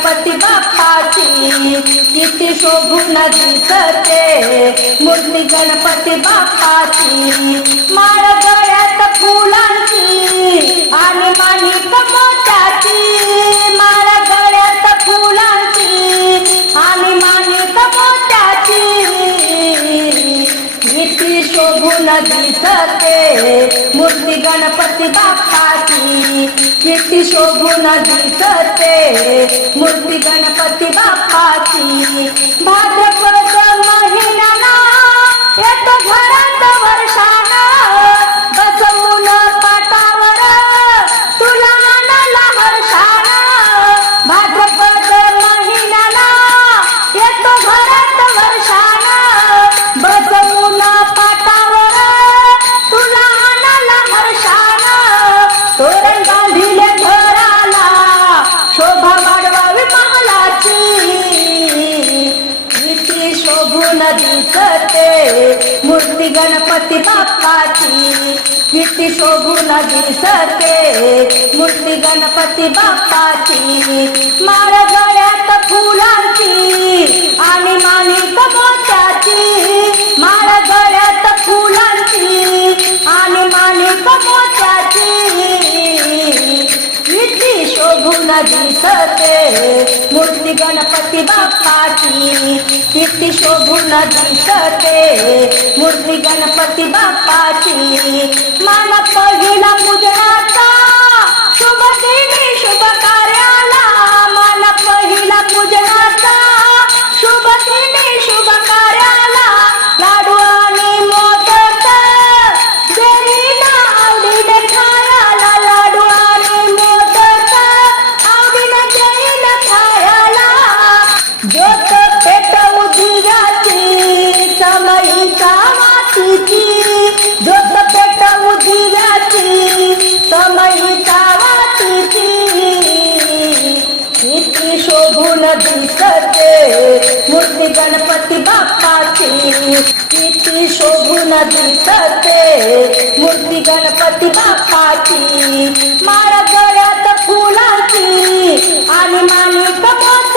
गणपती बाप्पाची. किती शोभून दिसते मुरली गणपती बाप्पाची. माळ गळ्यात फुलांची. आणि माणिक मोत्याची. माळ शोभून दिसते. मूर्ती गणपती बाप्पाची. किती शोभून दिसते. मूर्ती गणपती बाप्पाची. भाद्रपद महिना येतो घरा बाप्पाची किती शोभून दिसते मूर्ती गणपती बाप्पाची माळ गळ्यात फुलांची आणि माणिक मोत्याची. दिसते मूर्ती गणपती बाप्पाची किती शोभून दिसते मूर्ती गणपती बाप्पाची मान पहिला पूजनाचा मूर्ती गणपती बाप्पाची. किती शोभून दिसते मूर्ती गणपती बाप्पाची. माळ गळ्यात फुलाची. आणि माणिक कपात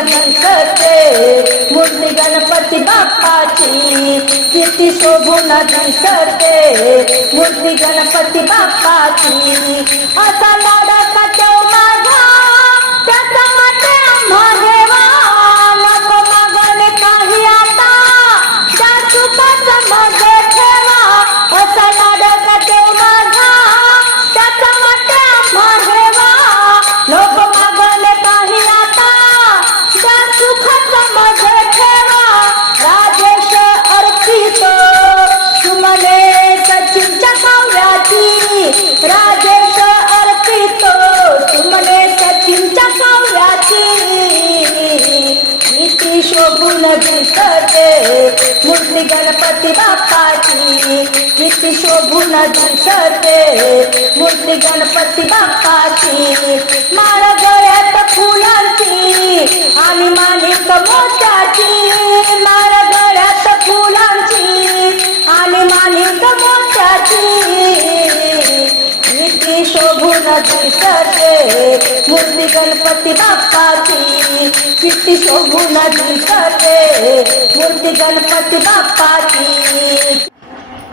शोभून करते. मूर्ती गणपती बाप्पाची किती शोभून दिसते मूर्ती गणपती बाप्पाची आता लाडाचा चौमा गणपती बाप्पाची किती शोभून दिसते. मूर्ती गणपती बाप्पा दिसते मूर्ती गणपती बाप्पाची किती शोभून दिसते मूर्ती गणपती बाप्पाची.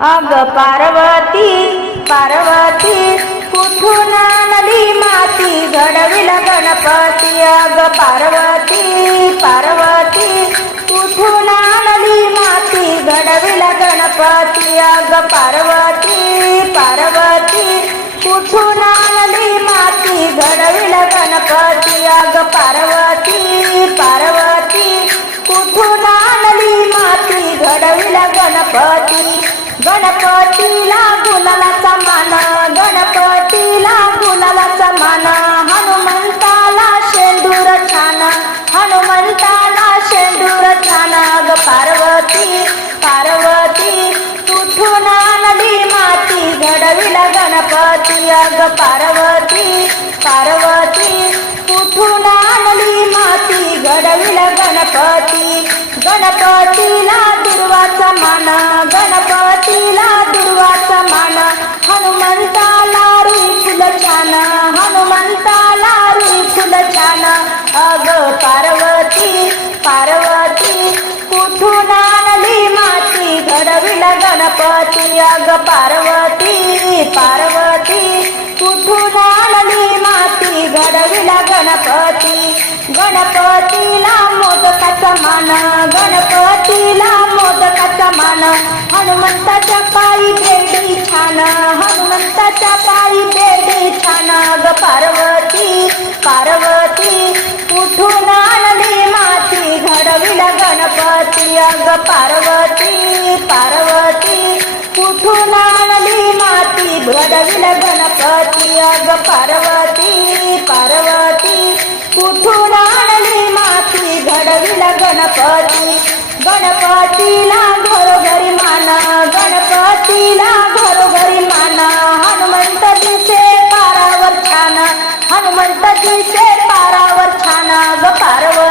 अग पार्वती पार्वती कुठून आणली माती? घडविला गणपती अग पार्वती पार्वती कुठून आणली माती? घडविला गणपती अग पार्वती पार्वती कुठून घडविल गणपती अग पार्वती पार्वती. कुठून आणली माती? घडविल गणपती. गणपतीला गुलाला मान गणपती पार्वती पार्वती कुठून आणली माती? घडविल गणपती. गणपतीला दुर्वाचा मान गणपतीला दुर्वाचा मान. हनुमंताला रुई फुल छान हनुमंताला रुई फुल छान. अग पार्वती पार्वती गणपती अग पार्वती पार्वती. कुठून आणली माती? घडविला गणपती. गणपतीला मोदकाचा मान गणपतीला मोदकाचा मान. हनुमंताच्या पायी बेडी छान हनुमंताच्या पायी बेडी छान. ग पार्वती पार्वती. कुठून आणली माती? घडविला गणपती अग पार्वती. पार्वती कुठून आणली माती? घडविल गणपती. अग पार्वती पार्वती. कुठून आणली माती? घडविल गणपती. गणपतीला घरोघरी माना. गणपतीला घरोघरी माना. हनुमंत दिसे पारावर छान. हनुमंत दिसे पारावर छान. ग पार्वती.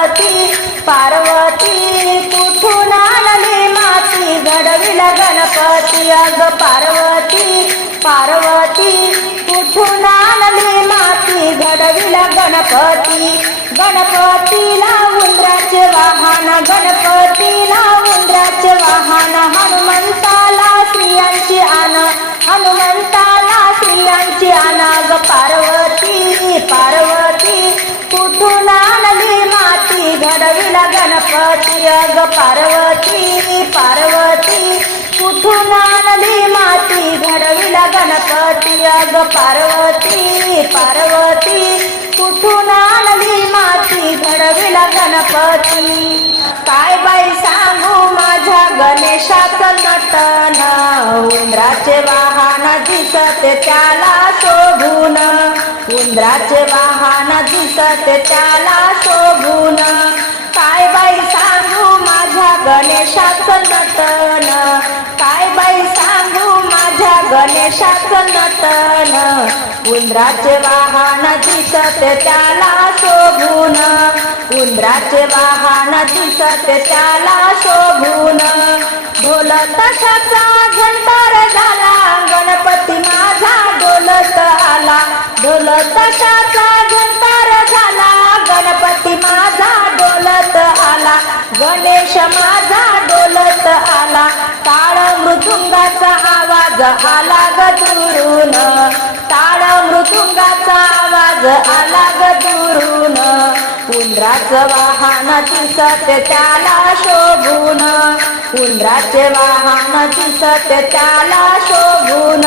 घडविला अग पार्वती पार्वती कुठून आणली माती? घडविला गणपती. गणपतीला उंदराचे वाहन गणपतीला उंदराचे वाहन. हनुमंताला स्त्रियांची आन हनुमंताला स्त्रियांची आण. ग पार्वती पार्वती कुठून आणली माती? घडविला गणपती. अग पार्वती पार्वती कुठून आणली माती घडविला गणपती अग पार्वती पार्वती. कुठून आणली माती घडविला गणपती. काय बाई सांगू माझ्या गणेशाचं नटन? उंदराचे वाहन दिसत त्याला शोभून. उंदराचे वाहन दिसत त्याला शोभून. गणेशाचं उंदराचे वाहन दिसत त्याला शोभून. उंदराचे वाहन दिसत त्याला शोभून. ढोल तसाचा घंटार झाला. गणपती माझा डोलत आला. ढोल तसाचा घंटार झाला. गणपती माझा डोलत आला. गणेश माझा डोलत आला. काळ मृदुंगाचा आवाज आला ग आला ग दुरून. उंदराचं वाहन दिसत त्याला शोभून. उंदराचे वाहन दिसत त्याला शोभून.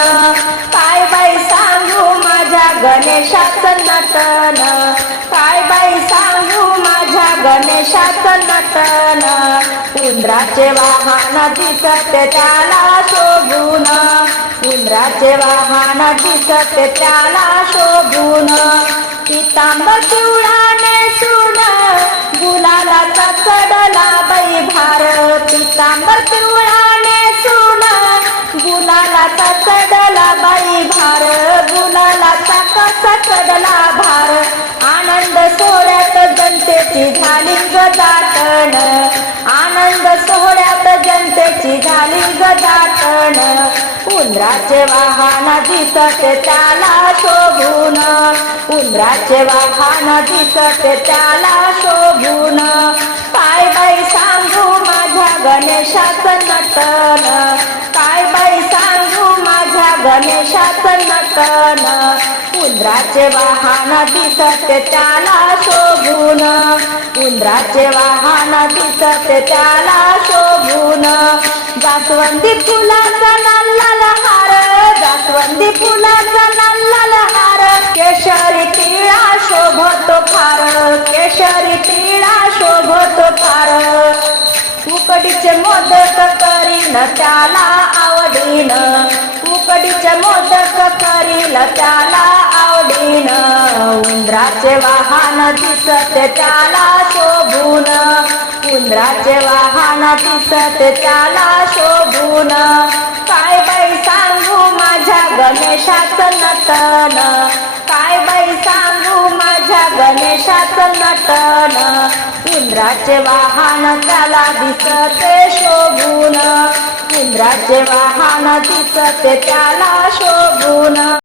काय बाई सांगू माझ्या गणेशाच नटन. काय बाई सांगू माझ्या गणेशाच नटन. उंदराचे वाहन दिसत त्याला शोभून. इंद्राचे वाहन दिसत त्याला शोभून. पितांब चिवडाने सुन गुलालाचा चढला बाई भार पितांबर चिवडाने सुन गुलालाचा चढला बाई भार गुलाला कसा चढला भार? आनंद सोहळ्यात जनतेची झाली गदाटण आनंद सोहळ्यात जनतेची झाली गदाटण उंदराचे वाहन दिसत त्याला शोभून. उंदराचे वाहन दिसत त्याला शोभून. काय बाई सांगू माझ्या गणेशाचं नटन? काय बाई सांगू माझ्या गणेशाचं नटन? उंदराचे वाहन दिसत त्याला शोभून. उंदराचे वाहन दिसत त्याला शोभून. जास्वंदी फुलाचा लाल जास्वंदी फुलाचा लाल हार केशरी टिळा शोभतो फार केशरी टिळा शोभतो फार. उकडीचे मोदक करीन त्याला आवडीन. उकडीचे मोदक करील त्याला आवडीन. उंदराचे वाहन दिसत त्याला शोभून. उंदराचे वाहन दिसत त्याला शोभून. नटन काय बाई सांगू माझ्या गणेशाचं नटन इंद्राचे वाहन त्याला दिसते शोभून. इंद्राचे वाहन दिसते त्याला शोभून.